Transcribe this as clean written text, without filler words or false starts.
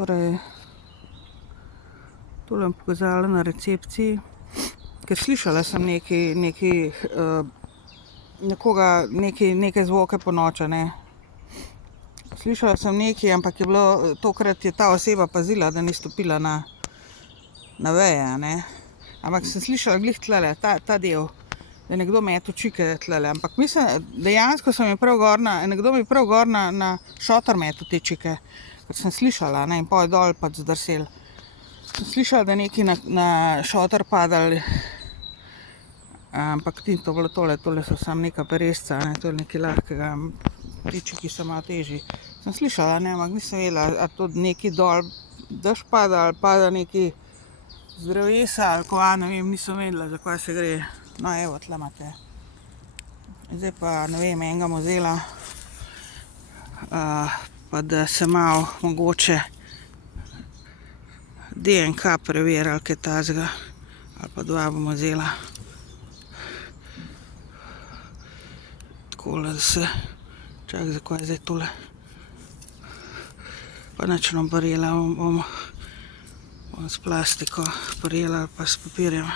Torej, tole bom pokazala na recepciji, ker slišala sem neke zvoke ponoči, ne. Slišala sem nekaj, ampak je bilo, tokrat je ta oseba pazila, da ni stopila na veje, a ne. Ampak sem slišala glih tlele, ta del, da je nekdo metal čike tlele, ampak mislim, dejansko so mi prav gor nekdo mi prav gor na šotor metal te čike, ker sem slišala, ne, in pol je dol pač zdrselo. Sem slišala, da je nekaj na šotor padalo, ampak ni to bilo tole so samo neka peresca, ne, to je nekaj lahkega, ti čiki so malo težji. Sem slišala, ne, ampak nisem vedela, a to nekaj dol dež pada ali pada nekaj z drevesa ali kva, ne vem, nisem vedela, za kaj se gre. No, evo, tle imate. Zdaj pa, ne vem, enega bom vzela, pa da se malo mogoče DNK preveri ali kaj takega, ali pa dva bom vzela. Takole, da se, čakaj, za kaj je zdaj tole. Pa nič ne bom prijela, bom s plastiko prijela ali pa s papirjem.